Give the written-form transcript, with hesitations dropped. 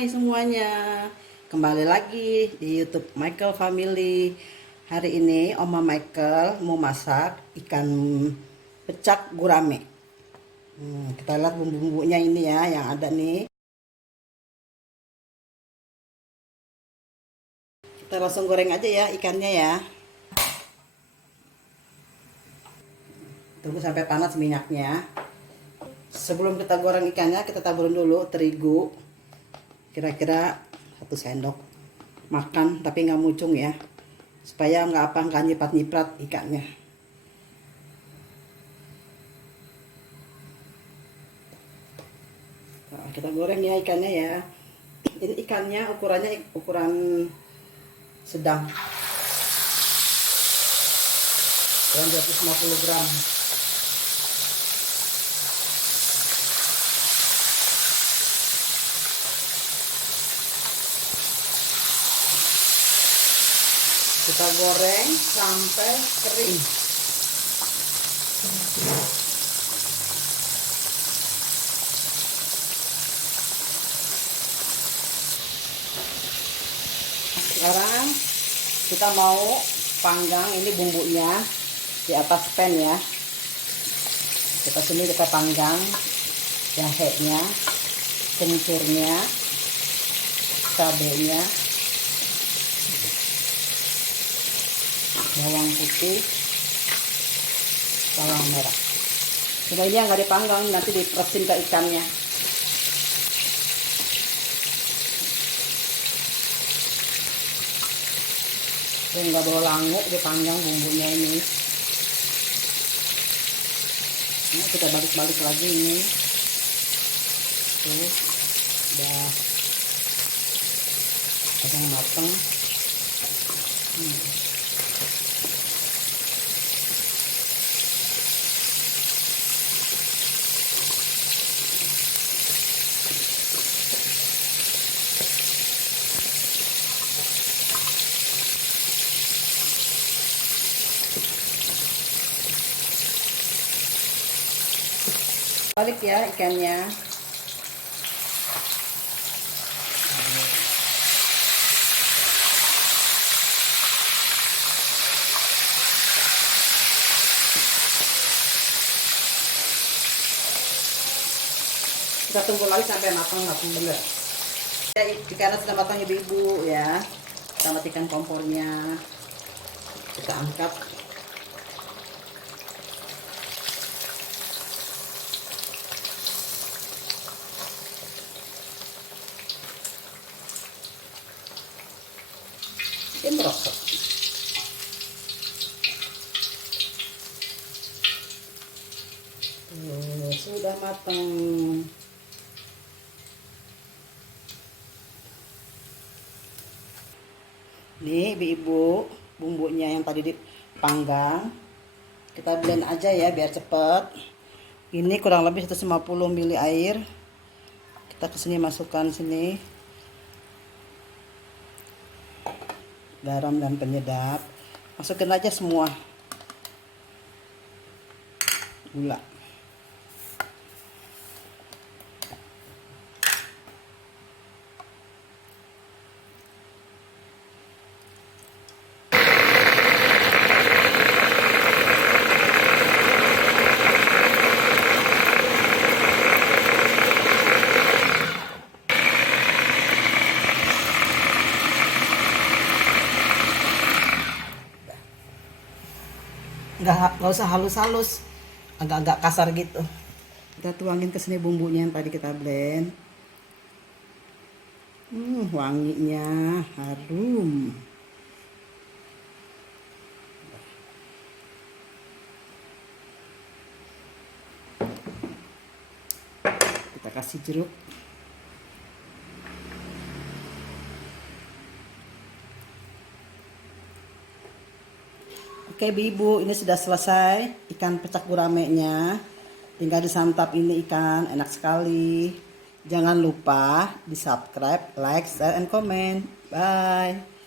Hai semuanya, kembali lagi di YouTube Michael Family. Hari ini Oma Michael mau masak ikan pecak gurame. Kita lihat bumbu-bumbunya ini ya yang ada nih. Kita langsung goreng aja ya ikannya ya. Tunggu sampai panas minyaknya. Sebelum kita goreng ikannya, kita taburin dulu terigu. Kira-kira 1 sendok makan, tapi nggak mucung ya, supaya nggak nyiprat-nyiprat ikannya. Nah, kita goreng ya ikannya ya. Ini ikannya ukurannya ukuran sedang, ukuran 250 gram. Kita goreng sampai kering. Sekarang kita mau panggang ini bumbunya di atas pan ya. Kita panggang jahenya, kencurnya, cabenya, bawang putih, bawang merah. Sebenarnya nggak dipanggang, nanti diperesin ke ikannya. Dan nggak bawa languk, dipanggang bumbunya ini. Nah, kita balik-balik lagi ini. Tuh, udah agak matang. Balik ya ikannya. Kita tunggu lagi sampai matang dulu. Ya, ikannya sudah matang ibu-ibu ya. Kita matikan kompornya. Kita angkat. Ini merosot. Sudah matang. Nih ibu-ibu, bumbunya yang tadi dipanggang kita blend aja ya biar cepet. Ini kurang lebih 150 ml air. Kita kesini masukkan sini garam dan penyedap, masukin aja semua, gula. Nggak usah halus-halus, agak-agak kasar gitu. Kita tuangin ke sini bumbunya yang tadi kita blend. Wanginya harum. Kita kasih jeruk. Oke ibu, ini sudah selesai ikan pecak guramenya. Tinggal disantap ini ikan, enak sekali. Jangan lupa di subscribe, like, share, and comment. Bye.